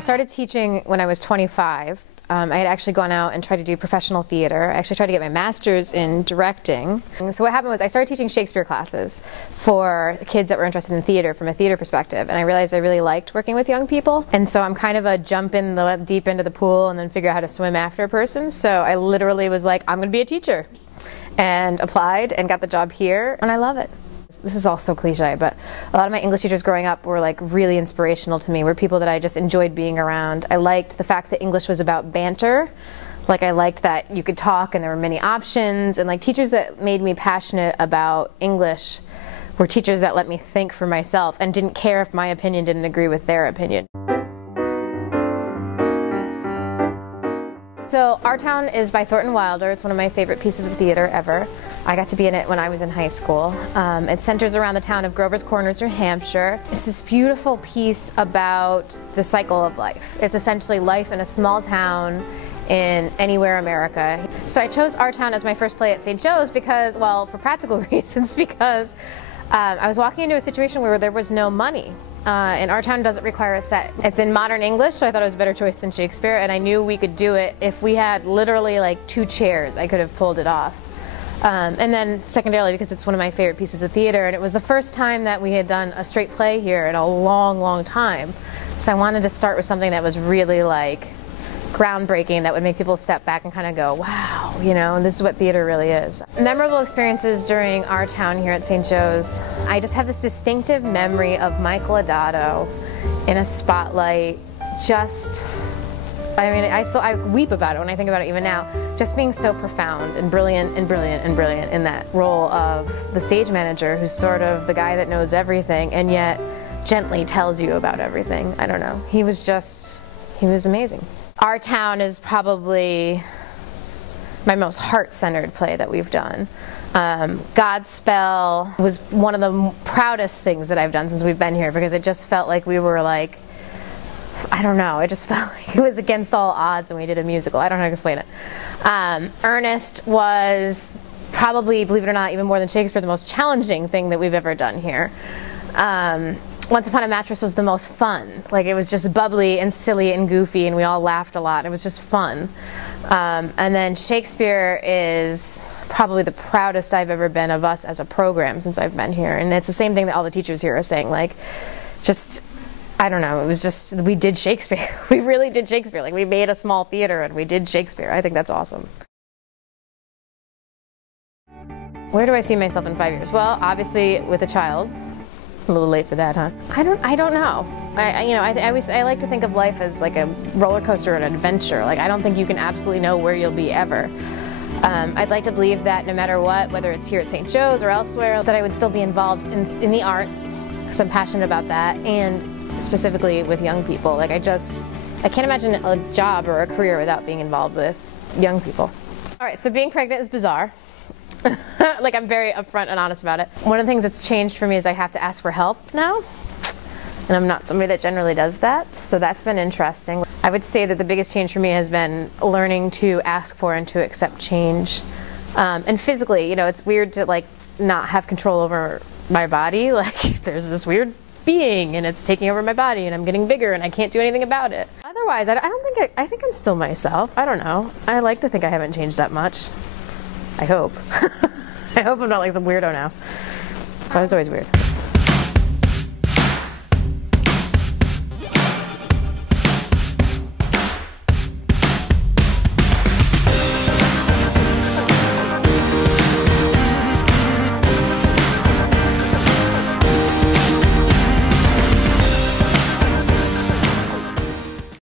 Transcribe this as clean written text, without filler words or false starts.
started teaching when I was 25. I had actually gone out and tried to do professional theater. I actually tried to get my master's in directing. And so what happened was I started teaching Shakespeare classes for kids that were interested in theater from a theater perspective. And I realized I really liked working with young people. And so I'm kind of a jump in the deep end of the pool and then figure out how to swim after a person. So I literally was like, I'm going to be a teacher. And applied and got the job here. And I love it. This is all so cliche, but a lot of my English teachers growing up were like really inspirational to me, were people that I just enjoyed being around. I liked the fact that English was about banter. Like I liked that you could talk and there were many options, and like teachers that made me passionate about English were teachers that let me think for myself and didn't care if my opinion didn't agree with their opinion. So Our Town is by Thornton Wilder. It's one of my favorite pieces of theater ever. I got to be in it when I was in high school. It centers around the town of Grover's Corners, New Hampshire. It's this beautiful piece about the cycle of life. It's essentially life in a small town in anywhere America. So I chose Our Town as my first play at St. Joe's because, well, for practical reasons, because I was walking into a situation where there was no money. And Our Town doesn't require a set. It's in modern English, so I thought it was a better choice than Shakespeare, and I knew we could do it if we had literally like 2 chairs. I could have pulled it off. And then secondarily because it's one of my favorite pieces of theater, and it was the first time that we had done a straight play here in a long, long time. So I wanted to start with something that was really like groundbreaking, that would make people step back and kind of go, wow, you know, this is what theater really is. Memorable experiences during Our Town here at St. Joe's. I just have this distinctive memory of Michael Adato in a spotlight, just, I mean, I weep about it when I think about it even now, just being so profound and brilliant and brilliant and brilliant in that role of the stage manager who's sort of the guy that knows everything and yet gently tells you about everything. I don't know. He was amazing. Our Town is probably my most heart-centered play that we've done. Godspell was one of the proudest things that I've done since we've been here, because it just felt like we were like, I don't know, it just felt like it was against all odds when we did a musical. I don't know how to explain it. Ernest was probably, believe it or not, even more than Shakespeare, the most challenging thing that we've ever done here. Once Upon a Mattress was the most fun. Like, it was just bubbly and silly and goofy, and we all laughed a lot. It was just fun. And then Shakespeare is probably the proudest I've ever been of us as a program since I've been here. And it's the same thing that all the teachers here are saying. Like, just, I don't know, it was just, we did Shakespeare. We really did Shakespeare. Like, we made a small theater and we did Shakespeare. I think that's awesome. Where do I see myself in 5 years? Well, obviously with a child. A little late for that, huh? I don't know. I like to think of life as like a roller coaster and an adventure. Like, I don't think you can absolutely know where you'll be ever. I'd like to believe that no matter what, whether it's here at St. Joe's or elsewhere, that I would still be involved in the arts, because I'm passionate about that, and specifically with young people. Like, I can't imagine a job or a career without being involved with young people. All right, so being pregnant is bizarre. Like, I'm very upfront and honest about it. One of the things that's changed for me is I have to ask for help now, and I'm not somebody that generally does that, so that's been interesting. I would say that the biggest change for me has been learning to ask for and to accept change. And physically, you know, it's weird to like not have control over my body. Like, there's this weird being and it's taking over my body and I'm getting bigger and I can't do anything about it. Otherwise, I think I'm still myself. I don't know. I like to think I haven't changed that much. I hope. I hope I'm not like some weirdo now. I was always weird.